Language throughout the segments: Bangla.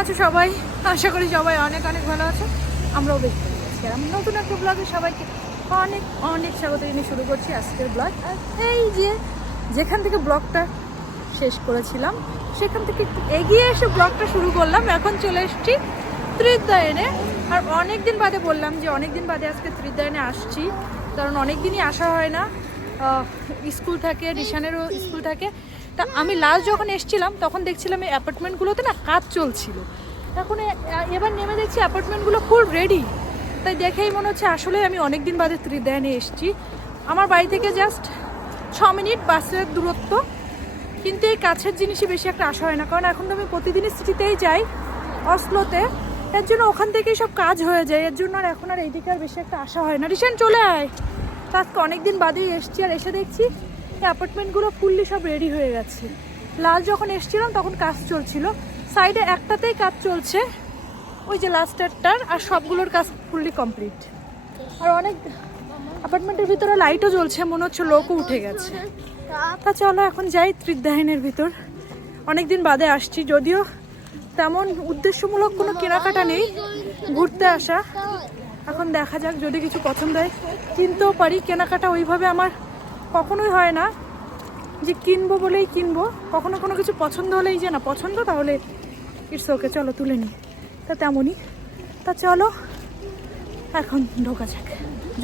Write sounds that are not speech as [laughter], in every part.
আছো সবাই? আশা করি সবাই অনেক অনেক ভালো আছে। আমরাও বেশ ভালো আছি। আর আমি নতুন একটা ব্লগে সবাইকে অনেক অনেক স্বাগত জানিয়ে শুরু করছি আজকের ব্লগ এই যে যেখান থেকে ব্লগটা শেষ করেছিলাম, সেখান থেকে এগিয়ে এসে ব্লগটা শুরু করলাম। এখন চলে এসেছি ত্রিদায়নে আর অনেক দিন বাদে বললাম যে অনেক দিন বাদে আজকে ত্রিদায়নে আসছি। কারণ অনেক দিনই আসা হয় না। স্কুল থাকে রিশানেরও স্কুল থাকে। তা আমি লাস্ট যখন এসেছিলাম, তখন দেখছিলাম এই অ্যাপার্টমেন্টগুলোতে না কাজ চলছিল। এখন এবার নেমে দেখছি অ্যাপার্টমেন্টগুলো ফুল রেডি তাই দেখেই মনে হচ্ছে আসলে আমি অনেক দিন বাদে ত্রিদায়নে এসেছি। আমার বাড়ি থেকে জাস্ট ছ মিনিট বাসের দূরত্ব। কিন্তু এই কাছের জিনিসই বেশি একটা আশা হয় না। কারণ এখন তো আমি প্রতিদিনই সিটিতেই যাই, অসলোতে। এর জন্য ওখান থেকেই সব কাজ হয়ে যায়। এর জন্য আর এখন আর এইদিকে আর বেশি একটা আশা হয় না। রিসেন্ট চলে আয়। তা আজকে অনেকদিন বাদেই এসছি। আর এসে দেখছি অ্যাপার্টমেন্টগুলো ফুললি সব রেডি হয়ে গেছে। লাস্ট যখন এসছিলাম, তখন কাজ চলছিল। সাইডে একটাতেই কাজ চলছে। ওই যে লাস্টেরটার, আর সবগুলোর কাজ ফুললি কমপ্লিট আর অনেক অ্যাপার্টমেন্টের ভিতরে লাইটও জ্বলছে, মনে হচ্ছে লোকও উঠে গেছে। তা চলো এখন যাই ত্রিদাহিনের ভিতর। অনেকদিন বাদে আসছি, যদিও তেমন উদ্দেশ্যমূলক কোনো কেনাকাটা নেই, ঘুরতে আসা। এখন দেখা যাক, যদি কিছু পছন্দ হয়। কিনতেও পারি, কেনাকাটা ওইভাবে আমার কখনোই হয় না যে কিনবো বলেই কিনবো। কখনো কোনো কিছু পছন্দ হলেই যে না পছন্দ তাহলে ইটস ওকে চলো তুলে নিই। তা তেমনই। তা চলো এখন ঢোকা যাক।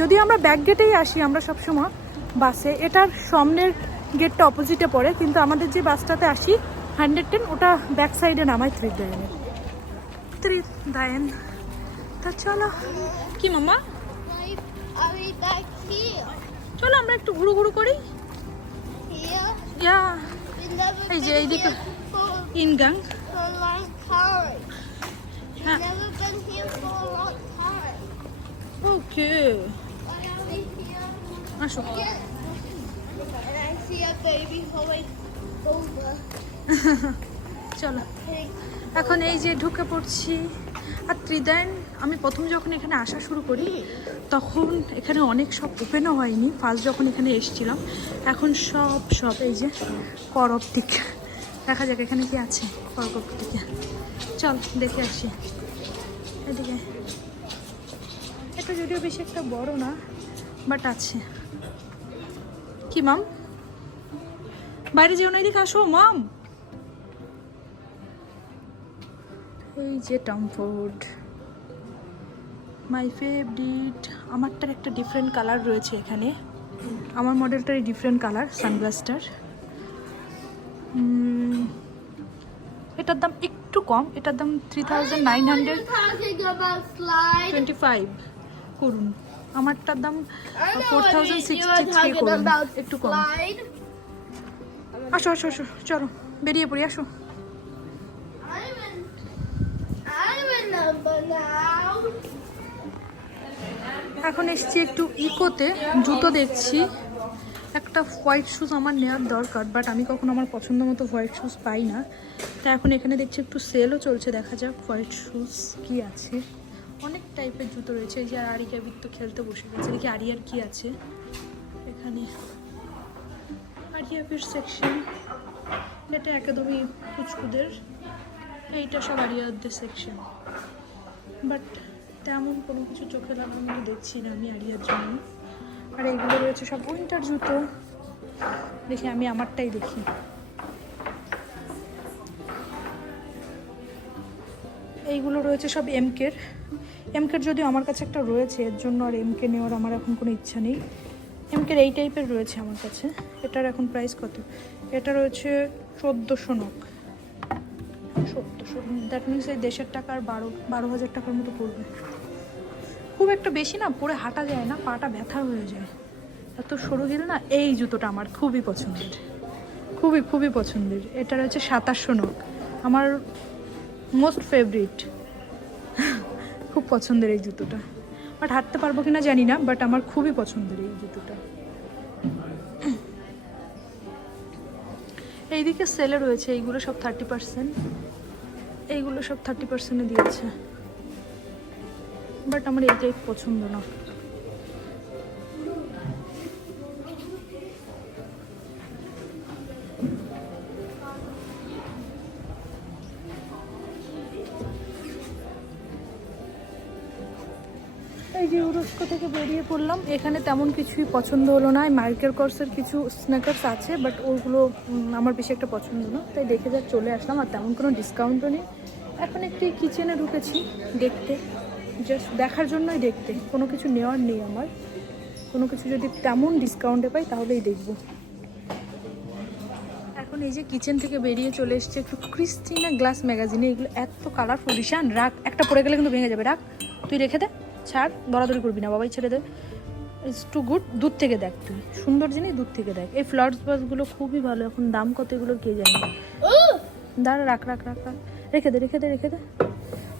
যদি আমরা ব্যাক গেটেই আসি আমরা সবসময় বাসে। এটার সামনের গেটটা অপোজিটে পড়ে কিন্তু আমাদের যে বাসটাতে আসি হান্ড্রেড টেন ওটা ব্যাক সাইডে নামায় ত্রিদায়নের ত্রিদায়ন তা চলো। কি মামা চলো আমরা একটু ঘুরু ঘুরু করি। এই যে এইদিকে ইনগাং। হ্যাঁ। ওকে। আসো। চলো। এখন এই যে ঢুকে পড়ছি। আর ত্রিদায়ন, আমি প্রথম যখন এখানে আসা শুরু করি, তখন এখানে অনেক সব ওপেনও হয়নি। ফার্স্ট যখন এখানে এসেছিলাম, এখন সব সব এই যে কর অপটিক দেখা যাক এখানে কি আছে কর অপটিকে চল, দেখে আসি। এদিকে। এটা যদিও বেশি একটা বড় না বাট আছে। কি মাম বাইরে যেও না, এদিকে আসো মাম এই যে টমফোর্ড মাই ফেভারিট আমারটার একটা ডিফারেন্ট কালার রয়েছে এখানে। আমার মডেলটারই ডিফারেন্ট কালার সানগ্লাসটার এটার দাম একটু কম, এটার দাম three thousand nine hundred. Twenty five করুন, আমারটার দাম ফোর থাউজেন্ড সিক্সটি একটু কম। আসো আসো আসো, চলো, বেরিয়ে পড়ি, আসো। এখন এসছি একটু ইকোতে, জুতো দেখছি। একটা হোয়াইট শুজ আমার নেওয়ার দরকার বাট আমি কখনো আমার পছন্দ মতো হোয়াইট শুজ পাই না। তা এখন এখানে দেখছি একটু সেলও চলছে, দেখা যাক হোয়াইট শুজ কি আছে। অনেক টাইপের জুতো রয়েছে যে আর আরিকা বৃত্ত খেলতে বসে গেছে, দেখি আরিয়ার কি আছে। এখানে আরিয়াপের সেকশন এটা একদমই কুচকুদের এইটা সব আরিয়াদের সেকশন বাট তেমন কোনো কিছু চোখে লাগার মতো দেখছি না আমি আরিয়ার জন্য। আর এইগুলো রয়েছে সব উইন্টার জুতো। দেখি, আমি আমারটাই দেখি। এইগুলো রয়েছে সব এমকের এমকের যদিও আমার কাছে একটা রয়েছে, এর জন্য আর এমকে নেওয়ার আমার এখন কোনো ইচ্ছা নেই। এমকের এই টাইপের রয়েছে আমার কাছে। এটার এখন প্রাইস কত? এটা রয়েছে চোদ্দোশো নক। দ্যাট এই দেশের টাকার বারো বারো হাজার টাকার মতো পড়বে। খুব একটা বেশি না পরে হাঁটা যায় না, পাটা ব্যথা হয়ে যায়। এত সরু হিল না, এই জুতোটা আমার খুবই পছন্দের। খুবই খুবই পছন্দের। এটা রয়েছে সাতাশশো নখ আমার মোস্ট ফেভারিট খুব পছন্দের এই জুতোটা। বাট হাঁটতে পারব কিনা জানি না, বাট আমার খুবই পছন্দের এই জুতোটা। এইদিকে সেলে রয়েছে, এইগুলো সব থার্টি পার্সেন্ট এইগুলো সব থার্টি পার্সেন্টে দিয়েছে। বাট আমার এই টাইপ পছন্দ না। এই যে ইউরোস্কো থেকে বেরিয়ে পড়লাম, এখানে তেমন কিছুই পছন্দ হলো না। মার্কের কোর্সের কিছু স্ন্যাকার্স আছে বাট ওগুলো আমার বেশি একটা পছন্দ না। তাই দেখে যা চলে আসলাম, আর তেমন কোনো ডিসকাউন্টও নেই। এখন একটি কিচেনে ঢুকেছি, দেখতে। জাস্ট দেখার জন্যই দেখতে। কোনো কিছু নেওয়ার নেই আমার। কোনো কিছু যদি তেমন ডিসকাউন্টে পাই, তাহলেই দেখব। এখন এই যে কিচেন থেকে বেরিয়ে চলে এসছে একটু ক্রিস্টিনা গ্লাস ম্যাগাজিনে এগুলো এত কালারফুল রিশান রাখ। একটা পড়ে গেলে কিন্তু ভেঙে যাবে। রাখ, তুই রেখে দে। ছাড়, দরাদরি করবি না, বাবাই ছেড়ে দে। ইটস টু গুড দূর থেকে দেখ তুই। সুন্দর জিনিস দূর থেকে দেখ। এই ফ্লাওয়ার্স বাসগুলো খুবই ভালো। এখন দাম কত এগুলো কে জানে? দাঁড়া, রাখ রাখ রাখ রাখ। রেখে দে রেখে দে রেখে দে।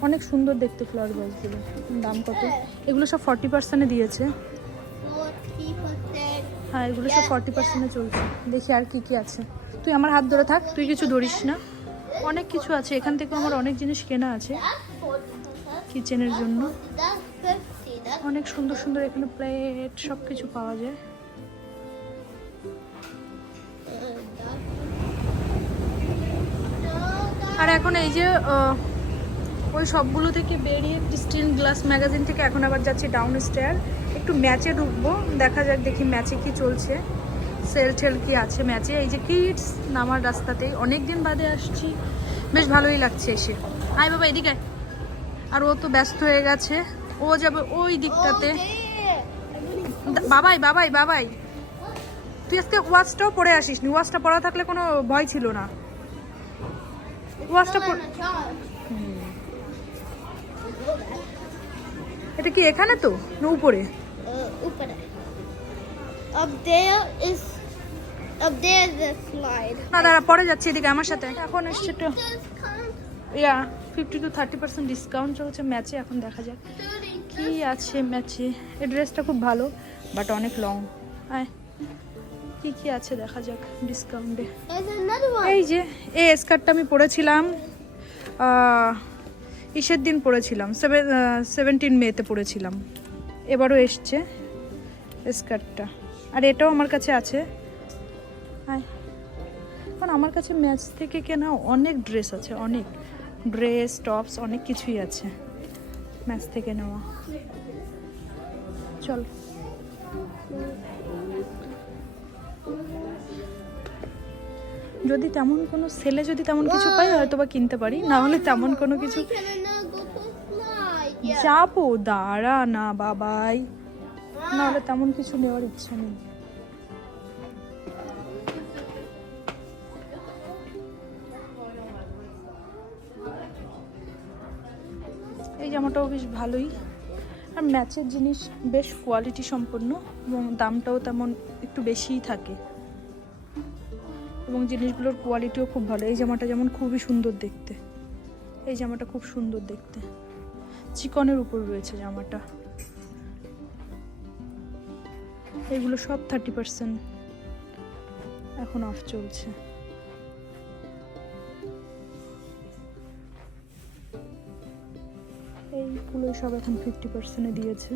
অনেক সুন্দর দেখতে ফ্লাওয়ার বাসগুলো দাম কত? এগুলো সব ফর্টি পার্সেন্টে দিয়েছে। হ্যাঁ এগুলো সব ফর্টি পার্সেন্টে চলছে। দেখি আর কি কি আছে। তুই আমার হাত ধরে থাক, তুই কিছু ধরিস না। অনেক কিছু আছে। এখান থেকে আমার অনেক জিনিস কেনা আছে. কিচেনের জন্য। অনেক সুন্দর সুন্দর এখানে প্লেট সব কিছু পাওয়া যায়। আর এখন এই যে ওই সবগুলো থেকে বেরিয়ে স্টিল গ্লাস ম্যাগাজিন থেকে এখন আবার যাচ্ছি ডাউন স্টেয়ার একটু ম্যাচে ঢুকবো, দেখা যাক দেখি ম্যাচে কি চলছে। সেল টেল কি আছে ম্যাচে এই যে কিডস নামার রাস্তাতেই। অনেক দিন বাদে আসছি। বেশ ভালোই লাগছে এসে। আয় বাবা, এদিকে আর ও তো ব্যস্ত হয়ে গেছে। ও যাবে ওই দিকটাতে। বাবাই বাবাই বাবাই। তুই আজকে ওয়াচটাও পরে আসিস নি? ওয়াচটা পরা থাকলে কোনো ভয় ছিল না। ওয়াচটা এটা কি এখানে তো? না উপরে? উপরে up না দাঁড়া পরে যাচ্ছি এদিকে আমার সাথে। এখন এসছে একটু yeah. Fifty to thirty percent discount চলছে ম্যাচে এখন দেখা যাক. কি আছে ম্যাচে এই ড্রেসটা খুব ভালো বাট অনেক লং আয় কি কি আছে দেখা যাক ডিসকাউন্টে এই যে এই স্কার্টটা আমি পরেছিলাম ইসের দিন পরেছিলাম সেভেন সেভেন্টিন মেতে পরেছিলাম। এবারও এসছে স্কার্টটা আর এটাও আমার কাছে আছে। আয়। কারণ আমার কাছে ম্যাচ থেকে কেনা অনেক ড্রেস আছে অনেক। ড্রেস, টপস, অনেক কিছুই আছে। ম্যাচ থেকে নেওয়া। চল। যদি তেমন কোনো সেলে যদি তেমন কিছু পাই হয়তো বা কিনতে পারি। না হলে তেমন কোনো কিছু. যাব, দাঁড়া না, বাবাই। না হলে তেমন কিছু নেওয়ার ইচ্ছা নেই। এই জামাটাও বেশ ভালোই। আর ম্যাচের জিনিস বেশ কোয়ালিটি সম্পন্ন এবং দামটাও তেমন একটু বেশিই থাকে। এবং জিনিসগুলোর কোয়ালিটিও খুব ভালো। এই জামাটা যেমন খুবই সুন্দর দেখতে। এই জামাটা খুব সুন্দর দেখতে। চিকনের উপর রয়েছে জামাটা। এগুলো সব থার্টি পার্সেন্ট এখন অফ চলছে। এইগুলো সব এখন ফিফটি পার্সেন্টে দিয়েছে।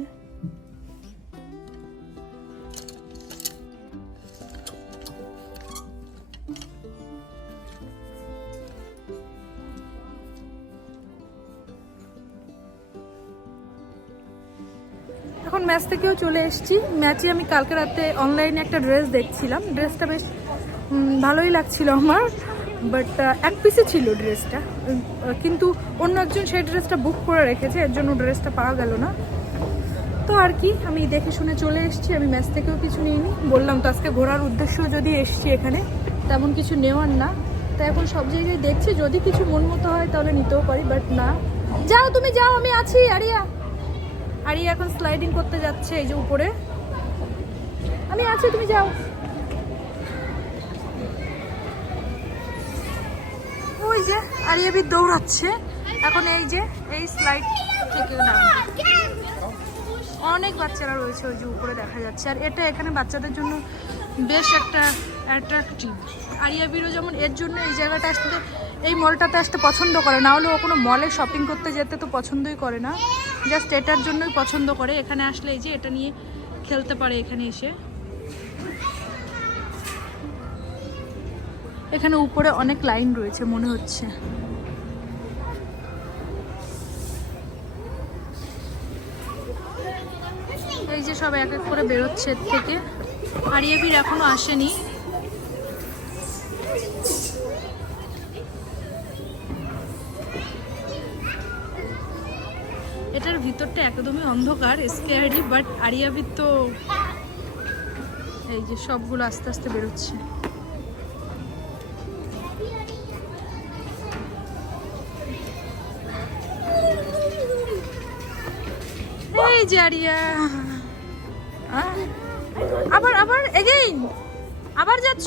এখন ম্যাচ থেকেও চলে এসেছি। ম্যাচে আমি কালকে রাতে অনলাইনে একটা ড্রেস দেখছিলাম। ড্রেসটা বেশ ভালোই লাগছিল আমার। বাট এক পিসে ছিল ড্রেসটা কিন্তু অন্য একজন সেই ড্রেসটা বুক করে রেখেছে, এর জন্য ড্রেসটা পাওয়া গেল না। তো আর কি, আমি দেখে শুনে চলে এসেছি, আমি ম্যাচ থেকেও কিছু নিইনি। বললাম তো আজকে ঘোরার উদ্দেশ্য যদি এসেছি এখানে, তেমন কিছু নেওয়ার না। তো এখন সব জায়গায় দেখছি, যদি কিছু মন মতো হয় তাহলে নিতেও পারি বাট না। যাও তুমি, যাও, আমি আছি, আরিয়া। আরিয়া এখন স্লাইডিং করতে যাচ্ছে, এই যে উপরে। আমি আছি, তুমি যাও। ওই যে আরিয়া বি দৌড়াচ্ছে। এখন এই যে, এই স্লাইড থেকে অনেক বাচ্চারা রয়েছে ওই যে উপরে দেখা যাচ্ছে। আর এটা এখানে বাচ্চাদের জন্য বেশ একটা অ্যাট্রাকটিভ আরিয়াবিরও যেমন এর জন্য এই জায়গাটা আসতে, এই মলটাতে আসতে পছন্দ করে। না হলে ও কোনো মলে শপিং করতে যেতে তো পছন্দই করে না। জাস্ট এটার জন্যই পছন্দ করে। এখানে আসলে এই যে এটা নিয়ে খেলতে পারে এখানে এসে। এখানে উপরে অনেক লাইন রয়েছে, মনে হচ্ছে। এই যে সব এক এক করে বেরোচ্ছে এর থেকে। আরিয়াবির এখনও আসেনি। এটার ভিতরটা একদমই অন্ধকার স্কেয়ারি বাট আরিয়াবির তো এই যে সবগুলো আস্তে আস্তে বেরোচ্ছে। যে আরিয়া। আবার আবার এগেইন আবার যাচ্ছ?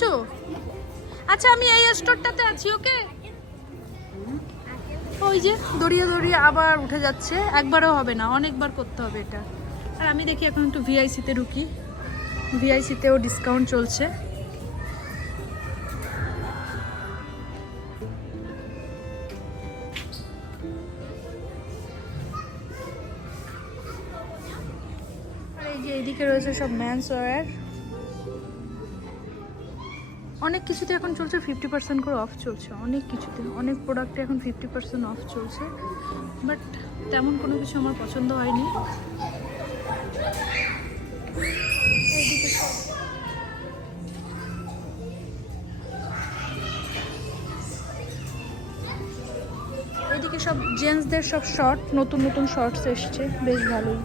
আচ্ছা আমি এই স্টোরটাতে আছি ওকে ওই যে, দড়িয়ে দড়িয়ে আবার উঠে যাচ্ছে। একবারও হবে না, অনেকবার করতে হবে এটা। আর আমি দেখি এখন একটু ভিআইসিতে ঢুকি। ভিআইসিতেও ডিসকাউন্ট চলছে। এইদিকে রয়েছে সব ম্যানস ওয়্যার অনেক কিছুতে এখন চলছে ফিফটি পার্সেন্ট করে অফ চলছে। অনেক কিছুতে, অনেক প্রোডাক্টে এখন ফিফটি পার্সেন্ট অফ চলছে। বাট তেমন কোনো কিছু আমার পছন্দ হয়নি। এদিকে সব। জেন্টসদের সব শর্ট নতুন নতুন শর্টস এসছে। বেশ ভালোই।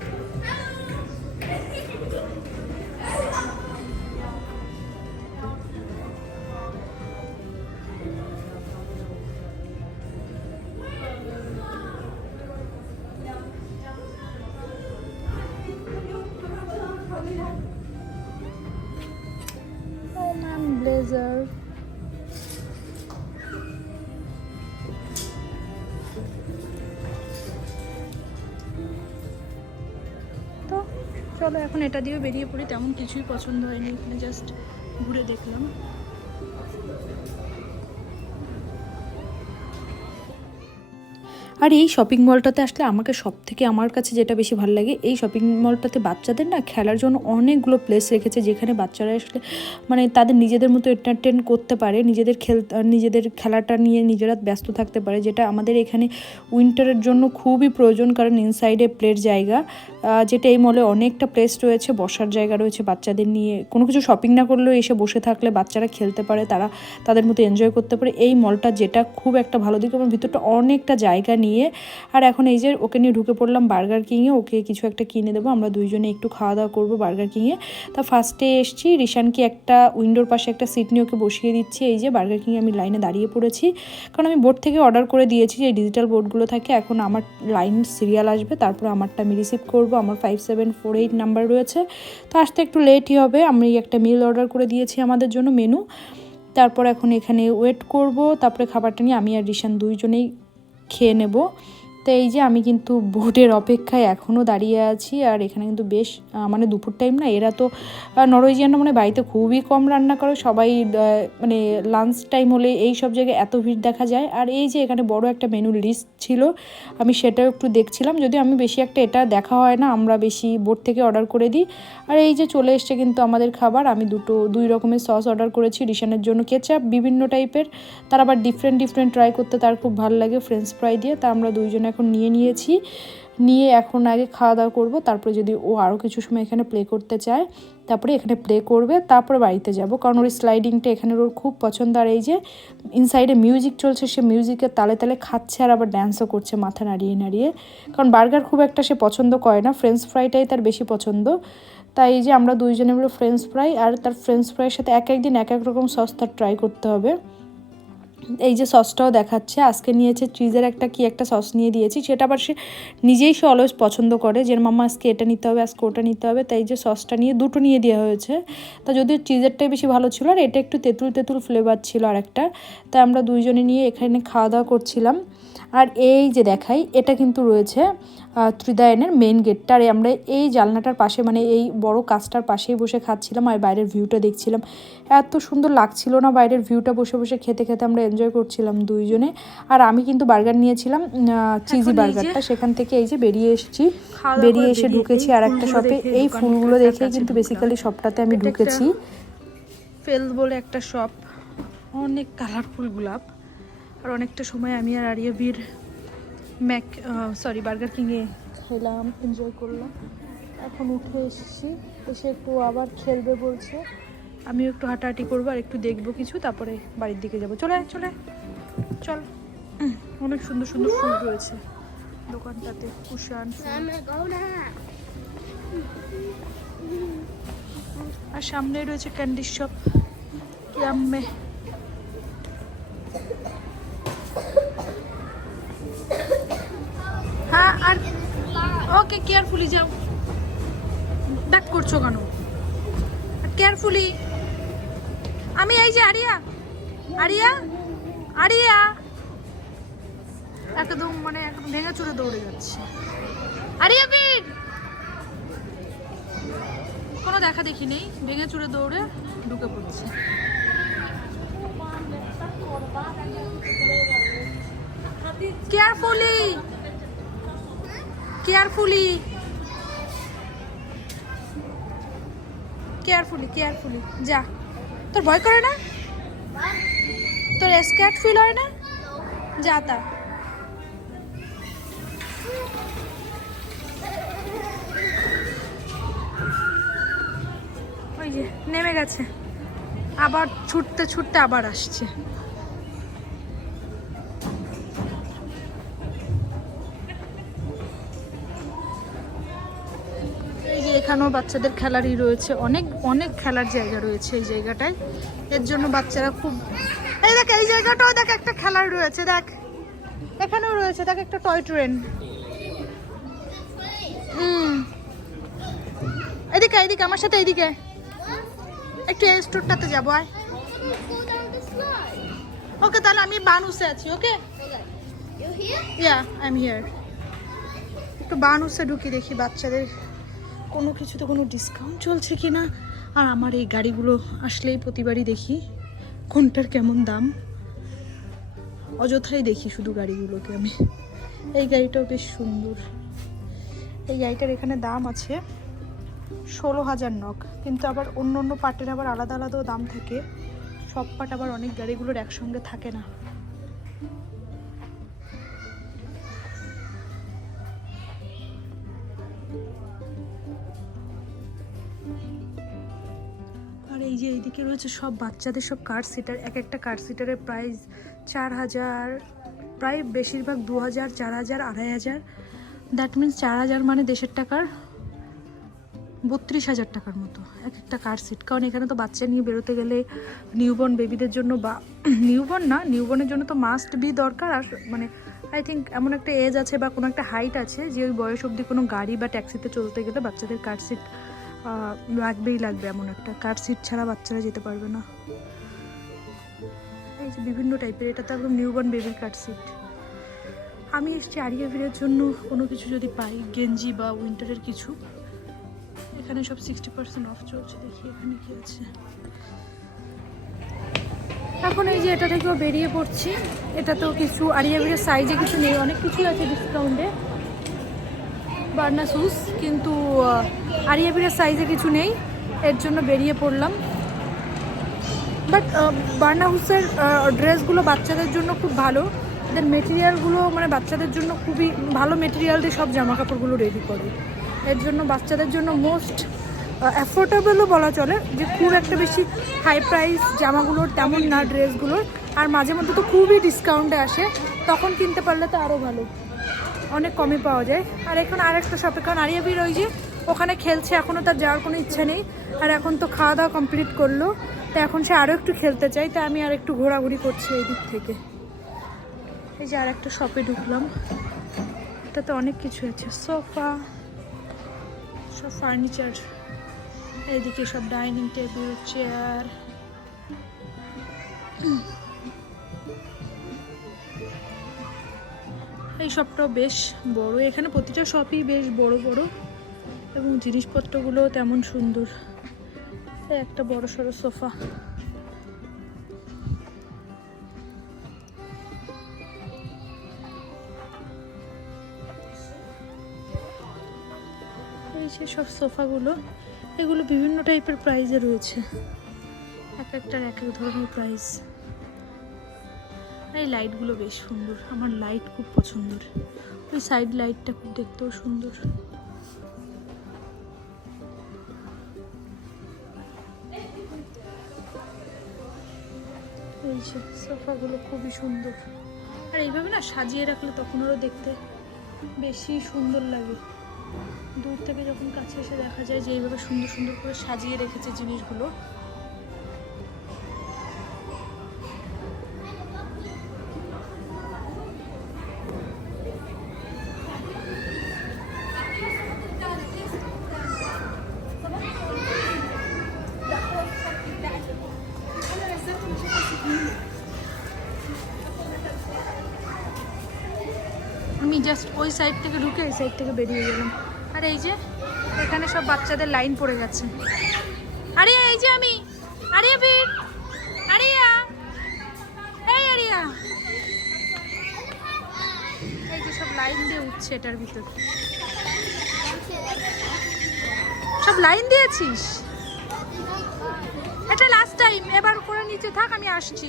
এটা দিয়ে বেরিয়ে পড়ি তেমন কিছুই পছন্দ হয়নি। এখানে জাস্ট ঘুরে দেখলাম। আর এই শপিং মলটাতে আসলে আমাকে সব থেকে আমার কাছে যেটা বেশি ভালো লাগে, এই শপিং মলটাতে বাচ্চাদের না খেলার জন্য অনেকগুলো প্লেস রেখেছে যেখানে বাচ্চারা আসলে মানে তাদের নিজেদের মতো এন্টারটেন করতে পারে, নিজেদের খেল, নিজেদের খেলাটা নিয়ে নিজেরা ব্যস্ত থাকতে পারে, যেটা আমাদের এখানে উইন্টারের জন্য খুবই প্রয়োজন কারণ ইনসাইডে প্লের জায়গা যেটা এই মলে অনেকটা প্লেস রয়েছে, বসার জায়গা রয়েছে বাচ্চাদের নিয়ে, কোনো কিছু শপিং না করলেও এসে বসে থাকলে বাচ্চারা খেলতে পারে, তারা তাদের মতো এনজয় করতে পারে, এই মলটা যেটা খুব একটা ভালো দিক এবং ভিতরটা অনেকটা জায়গা নিয়ে আর এখন এই যে ওকে নিয়ে ঢুকে পড়লাম বার্গার কিংয়ে ওকে কিছু একটা কিনে দেবো, আমরা দুইজনে একটু খাওয়া দাওয়া করব বার্গার কিংয়ে তা ফার্স্টে এসছি, রিশানকে একটা উইন্ডোর পাশে একটা সিট নিয়ে ওকে বসিয়ে দিচ্ছি। এই যে বার্গার কিংয়ে আমি লাইনে দাঁড়িয়ে পড়েছি। কারণ আমি বোর্ড থেকে অর্ডার করে দিয়েছি, যে ডিজিটাল বোর্ডগুলো থাকে, এখন আমার লাইন সিরিয়াল আসবে, তারপর আমারটা আমি রিসিভ করব। আমার five seven four eight number রয়েছে। তো আসতে একটু লেটই হবে, আমি একটা মিল অর্ডার করে দিয়েছি আমাদের জন্য মেনু তারপর এখন এখানে ওয়েট করব, তারপরে খাবারটা নিয়ে আমি আর রিশান দুইজনেই খেয়ে নেব। তো এই যে আমি কিন্তু বোটের অপেক্ষায় এখনও দাঁড়িয়ে আছি, আর এখানে কিন্তু বেশ মানে দুপুর টাইম না, এরা তো নরওয়েজিয়ানরা মানে বাড়িতে খুবই কম রান্না করে, সবাই মানে লাঞ্চ টাইম হলে এই সব জায়গায় এত ভিড় দেখা যায়। আর এই যে এখানে বড় একটা মেনু লিস্ট ছিল, আমি সেটাও একটু দেখছিলাম যদি আমি বেশি একটা এটা দেখা হয় না, আমরা বেশি বোট থেকে অর্ডার করে দিই। আর এই যে চলে এসছে কিন্তু আমাদের খাবার, আমি দুটো, দুই রকমের সস অর্ডার করেছি, রিশানের জন্য কেচাপ বিভিন্ন টাইপের তার আবার ডিফারেন্ট ডিফারেন্ট ট্রাই করতে তার খুব ভালো লাগে ফ্রেঞ্চ ফ্রাই দিয়ে, তা আমরা দুইজনে এখন নিয়ে নিয়েছি। নিয়ে এখন আগে খাওয়া দাওয়া করব, তারপরে যদি ও আরও কিছু সময় এখানে প্লে করতে চায়, তারপরে এখানে প্লে করবে, তারপরে বাড়িতে যাব। কারণ ওর স্লাইডিংটা এখানে ওর খুব পছন্দ। আর এই যে ইনসাইডে মিউজিক চলছে, সে মিউজিকের তালে তালে খাচ্ছে আর আবার ড্যান্সও করছে মাথা নাড়িয়ে নাড়িয়ে। কারণ বার্গার খুব একটা সে পছন্দ করে না ফ্রেঞ্চ ফ্রাইটাই তার বেশি পছন্দ। তাই এই যে আমরা দুইজনে মিলে ফ্রেঞ্চ ফ্রাই আর তার ফ্রেঞ্চ ফ্রাইয়ের সাথে এক এক দিন এক এক রকম সস তার ট্রাই করতে হবে। এই যে সসটাও দেখাচ্ছে, আজকে নিয়েছে চিজের একটা কি একটা সস নিয়ে দিয়েছি, সেটা আবার সে নিজেই সে অলওয়েজ পছন্দ করে, যে মামা আজকে এটা নিতে হবে, আজকে ওটা নিতে হবে, তাই যে সসটা নিয়ে দুটো নিয়ে দেওয়া হয়েছে। তা যদিও চিজেরটাই বেশি ভালো ছিল, আর এটা একটু তেঁতুল তেঁতুল ফ্লেভার ছিল আর একটা তাই আমরা দুইজনে নিয়ে এখানে খাওয়া দাওয়া করছিলাম। আর এই যে দেখাই, এটা কিন্তু রয়েছে। ত্রিদায়নের মেন গেটটা আর আমরা এই জানলাটার পাশে মানে এই বড় কাজটার পাশেই বসে খাচ্ছিলাম আর বাইরের ভিউটা দেখছিলাম। এত সুন্দর লাগছিল না বাইরের ভিউটা বসে বসে খেতে খেতে আমরা এনজয় করছিলাম দুইজনে। আর আমি কিন্তু বার্গার নিয়েছিলাম চিজি বার্গারটা সেখান থেকে এই যে বেরিয়ে এসেছি বেরিয়ে এসে ঢুকেছি আর একটা শপে এই ফুলগুলো দেখে কিন্তু। বেসিক্যালি শপটাতে আমি ঢুকেছি। ফেল বলে একটা শপ অনেক কালারফুল গোলাপ আর অনেকটা সময় আমি আর Aria Bir Mac sorry burger কিংয়ে খেলাম এনজয় করলাম এখন উঠে এসেছি, এসে একটু আবার খেলবে বলছে আমিও একটু হাঁটাহাঁটি করব আর একটু দেখব কিছু, তারপরে বাড়ির দিকে যাব চলে চলে। চল অনেক সুন্দর সুন্দর ফুল রয়েছে দোকানটাতে, কুশান. আর সামনে রয়েছে ক্যান্ডি শপ ইয়াম্মে হ্যাঁ আর কেয়ারফুলি যাও। ব্যাক করছ কেন? কেয়ারফুলি আমি এই যে আরিয়া। আরিয়া? আরিয়া? একদম মানে একদম ভেঙে চুরে দৌড়ে যাচ্ছে। আরিয়া বীর! কোনো দেখা দেখি নেই। ভেঙে চুরে দৌড়ে ঢুকে পড়ছে। কেয়ারফুলি কেয়ারফুলি কেয়ারফুলি কেয়ারফুলি যা। তোর ভয় করে না? তোর স্ক্যাট ফিল হয় না? যা তা। ওই যে, নেমে গেছে। আবার ছুটতে ছুটতে আবার আসছে। এখানেও বাচ্চাদের খেলারই রয়েছে। অনেক অনেক খেলার জায়গা রয়েছে এই জায়গাটায়। এর জন্য বাচ্চারা খুব এই দেখ এই জায়গাটাও দেখ একটা খেলার রয়েছে দেখ। এখানেও রয়েছে দেখ একটা টয় ট্রেন। হুম। এদিকে এদিকে আমার সাথে এদিকে। একটু এই স্টোরটাতে যাব আয়. ওকে তাহলে আমি বানুসে আছি okay? Yeah I am here একটু বানুসে ঢুকি দেখি বাচ্চাদের। কোনো কিছুতে কোনো ডিসকাউন্ট চলছে কি না আর আমার এই গাড়িগুলো আসলেই প্রতিবারই দেখি। কোনটার কেমন দাম? অযথাই দেখি শুধু গাড়িগুলোকে আমি। এই গাড়িটাও বেশ সুন্দর। এই গাড়িটার এখানে দাম আছে ষোলো হাজার নক। কিন্তু আবার অন্য অন্য পার্টের আবার আলাদা আলাদাও দাম থাকে। সব পার্ট আবার অনেক গাড়িগুলোর একসঙ্গে থাকে না। আর এই যে এইদিকে রয়েছে সব বাচ্চাদের সব কার সিটার এক একটা কার সিটারের প্রাইস চার হাজার, প্রায় বেশিরভাগ দু হাজার, চার হাজার, আড়াই হাজার। দ্যাট মিন্স চার হাজার মানে দেশের টাকার বত্রিশ হাজার টাকার মতো এক একটা কার সিট কারণ এখানে তো বাচ্চা নিয়ে বেরোতে গেলে নিউবর্ন বেবিদের জন্য বা [clears throat] নিউবর্ন না নিউবর্নের জন্য তো মাস্ট বি দরকার। আর মানে আই থিঙ্ক এমন একটা এজ আছে বা কোনো একটা হাইট আছে যে ওই বয়স অবধি কোনো গাড়ি বা ট্যাক্সিতে চলতে গেলে বাচ্চাদের কার সিট লাগবেই লাগবে এমন একটা। কার সিট ছাড়া বাচ্চারা যেতে পারবে না। এই যে বিভিন্ন টাইপের এটা তো একদম নিউবর্ন বেবির কার সিট আমি এসছি আরিয়া ভিড়ের জন্য। কোনো কিছু যদি পাই, গেঞ্জি বা উইন্টারের কিছু। এখানে সব সিক্সটি পার্সেন্ট অফ চলছে। দেখি এখানে কি আছে। এখন এই যে এটা থেকেও বেরিয়ে পড়ছি। এটা তো কিছু, আরিয়া ভিড়ের সাইজে কিছু নেই। অনেক কিছুই আছে ডিসকাউন্টে বার্না শুজ কিন্তু আহ, আরিয়া ভিড়ের সাইজে কিছু নেই এর জন্য বেরিয়ে পড়লাম। বাট বার্না হুসের ড্রেসগুলো বাচ্চাদের জন্য খুব ভালো। এদের মেটেরিয়ালগুলো মানে বাচ্চাদের জন্য খুবই ভালো মেটেরিয়াল দিয়ে সব জামা কাপড়গুলো রেডি করে। এর জন্য বাচ্চাদের জন্য মোস্ট অ্যাফোর্ডেবলও বলা চলে যে খুব একটা বেশি হাই প্রাইস জামাগুলোর তেমন না ড্রেসগুলোর আর মাঝে মধ্যে তো খুবই ডিসকাউন্টে আসে তখন কিনতে পারলে তো আরও ভালো। অনেক কমে পাওয়া যায়। আর এখন আরেকটা শপে কারণ ওই যে ওখানে খেলছে এখনও তার যাওয়ার কোনো ইচ্ছা নেই। আর এখন তো খাওয়া দাওয়া কমপ্লিট করল। তো এখন সে আরও একটু খেলতে চাই তাই আমি আর একটু ঘোরাঘুরি করছি এই দিক থেকে। এই যে আর একটা শপে ঢুকলাম। এটাতে অনেক কিছু আছে। সোফা, সব ফার্নিচার এইদিকে সব ডাইনিং টেবিল চেয়ার এই শপটাও বেশ বড়। এখানে প্রতিটা শপই বেশ বড় বড় এবং জিনিসপত্রগুলো তেমন সুন্দর। একটা বড় সড়ো সোফা। এই যে সব সোফাগুলো, এগুলো বিভিন্ন টাইপের প্রাইজে রয়েছে। এক একটার এক এক ধরনের প্রাইস আর এই লাইটগুলো বেশ সুন্দর। আমার লাইট খুব পছন্দের। ওই সাইড লাইটটা খুব দেখতেও সুন্দর। এই সোফাগুলো খুবই সুন্দর। আর এইভাবে না সাজিয়ে রাখলে তখন ওরা দেখতে বেশি সুন্দর লাগে। দূর থেকে যখন কাছে এসে দেখা যায় যে এইভাবে সুন্দর সুন্দর করে সাজিয়ে রেখেছে জিনিসগুলো সাইড থেকে বেরিয়ে গেলাম। আর এই যে, এখানে সব বাচ্চাদের লাইন পড়ে গেছে। আরে, এই যে আমি। আরে, বীর। আরিয়া। এই আরিয়া। এই যে সব লাইন দিয়ে উঠছে এটার ভিতর। সব লাইন দিয়েছিস? এটা লাস্ট টাইম এবার উপরে নিচে থাক, আমি আসছি।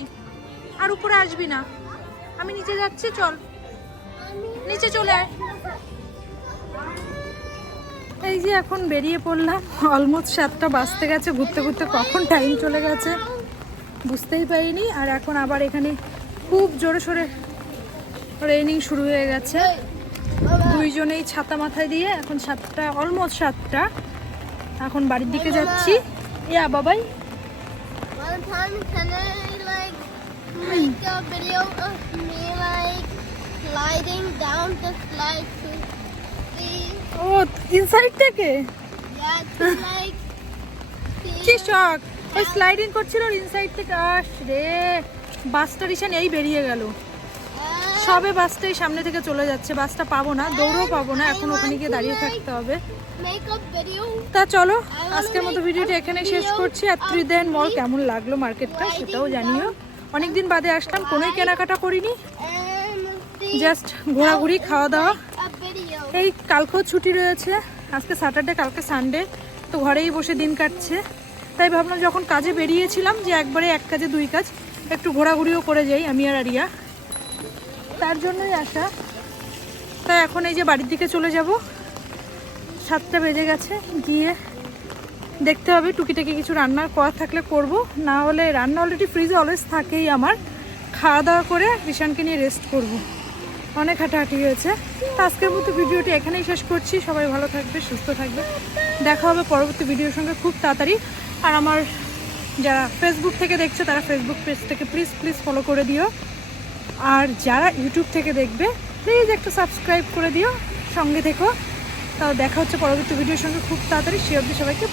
আর উপরে আসবি না। আমি নিচে যাচ্ছি, চল। নিচে চলে আয়। এই যে এখন বেরিয়ে পড়লাম। অলমোস্ট সাতটা বাজতে গেছে, ঘুরতে ঘুরতে কখন টাইম চলে গেছে বুঝতেই পারিনি। আর এখন আবার এখানে খুব জোরে সোরে রেনিং শুরু হয়ে গেছে। দুইজনেই ছাতা মাথায় দিয়ে এখন সাতটা অলমোস্ট সাতটা। এখন বাড়ির দিকে যাচ্ছি। ইয়া, বাবাই। Down the slide to see? ও ইনসাইড থেকে. কি শখ ওই স্লাইডিং করছিল ইনসাইড থেকে, আস রে। বাসটা রিসেন্ট এই বেরিয়ে গেল। সবে বাসটাই সামনে থেকে চলে যাচ্ছে। বাসটা পাবো না, দৌড়ও পাবো না। এখন ওখানে গিয়ে দাঁড়িয়ে থাকতে হবে. তা চলো, আজকের মতো ভিডিওটা এখানে শেষ করছি। আর ত্রিদেন মল কেমন লাগল মার্কেটটা সেটাও জানিও। অনেকদিন বাদে আসলাম, কোনোই কেনাকাটা করিনি। জাস্ট ঘোরাঘুরি, খাওয়া দাওয়া. এই কালকেও ছুটি রয়েছে। আজকে স্যাটারডে কালকে সানডে তো ঘরেই বসে দিন কাটছে। তাই ভাবলাম যখন কাজে বেরিয়েছিলাম যে একবারে এক কাজে দুই কাজ, একটু ঘোরাঘুরিও করে যাই, আমি আর আরিয়া। তার জন্যই আসা। তাই এখন এই যে বাড়ির দিকে চলে যাব। সাতটা বেজে গেছে, গিয়ে দেখতে হবে। টুকিটাকি কিছু রান্নার করা থাকলে করব। না হলে রান্না অলরেডি ফ্রিজে অলওয়েজ থাকেই আমার। খাওয়া দাওয়া করে রিশানকে নিয়ে রেস্ট করব। অনেক হাঁটাহাঁটি হয়েছে। তো আজকের মতো ভিডিওটি এখানেই শেষ করছি। সবাই ভালো থাকবে, সুস্থ থাকবে। দেখা হবে পরবর্তী ভিডিওর সঙ্গে খুব তাড়াতাড়ি। আর আমার যারা ফেসবুক থেকে দেখছে, তারা ফেসবুক পেজ থেকে প্লিজ প্লিজ ফলো করে দিও। আর যারা ইউটিউব থেকে দেখবে প্লিজ একটু সাবস্ক্রাইব করে দিও। সঙ্গে থেকো। তাও দেখা হচ্ছে পরবর্তী ভিডিওর সঙ্গে খুব তাড়াতাড়ি। সে অবধি সবাইকে